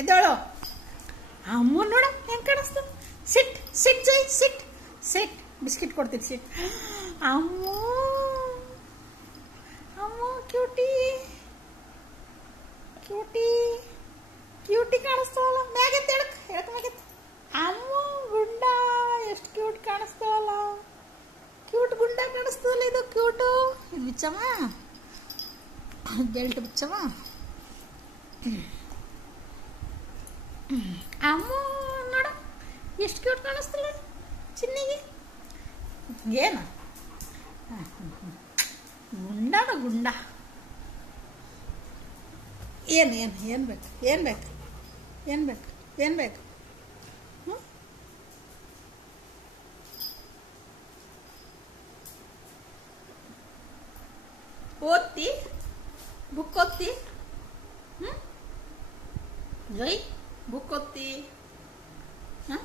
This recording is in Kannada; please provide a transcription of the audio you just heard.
ಎದ್ದೋಳು. ಅಮ್ಮ ನೋಡ ಹೆಂಗೆ ಕಾಣಿಸ್ತು. ಸಿಟ್ ಸಿಟ್ ಜೈ ಸಿಟ್ ಸಿಟ್. ಬಿಸ್ಕಿಟ್ ಕೊಡ್ತೀನಿ ಸಿಟ್. ಅಮ್ಮ ಅಮ್ಮ ಕ್ಯೂಟಿ ಕ್ಯೂಟಿ ಕ್ಯೂಟಿ ಕಾಣಿಸ್ತಾವಲ್ಲ. ಮ್ಯಾಗೆತ್ತು ಎಳಕ್ ಎಳಕ್ ಮ್ಯಾಗೆತ್ತು. ಅಮ್ಮ ಗುಂಡ ಎಷ್ಟು ಕ್ಯೂಟ್ ಕಾಣಿಸ್ತಾವಲ್ಲ. ಕ್ಯೂಟ್ ಗುಂಡ ಕಾಣಿಸ್ತದಲ್ಲ. ಇದು ಕ್ಯೂಟು. ಇದು ಬಿಚ್ಚಮ್ಮ, ಬೆಲ್ಟ್ ಬಿಚ್ಚಮ್ಮ. ಅಮ್ಮ ನೋಡ ಎಷ್ಟು ಕ್ಯೂಟ್ ಕಾಣಿಸ್ತಲ್ಲ ಚಿನ್ನಿಗೆ. ಏನು ಗುಂಡನ ಗುಂಡ. ಏನು ಏನು ಏನು ಬೇಕು ಏನು ಬೇಕು ಏನು ಬೇಕು ಏನು ಬೇಕು? ಓದ್ತಿ ಬುಕ್ ಓದ್ತಿ? ಜೈ ಬುಕ್ ಓದ್ತಿ? ಹಾಂ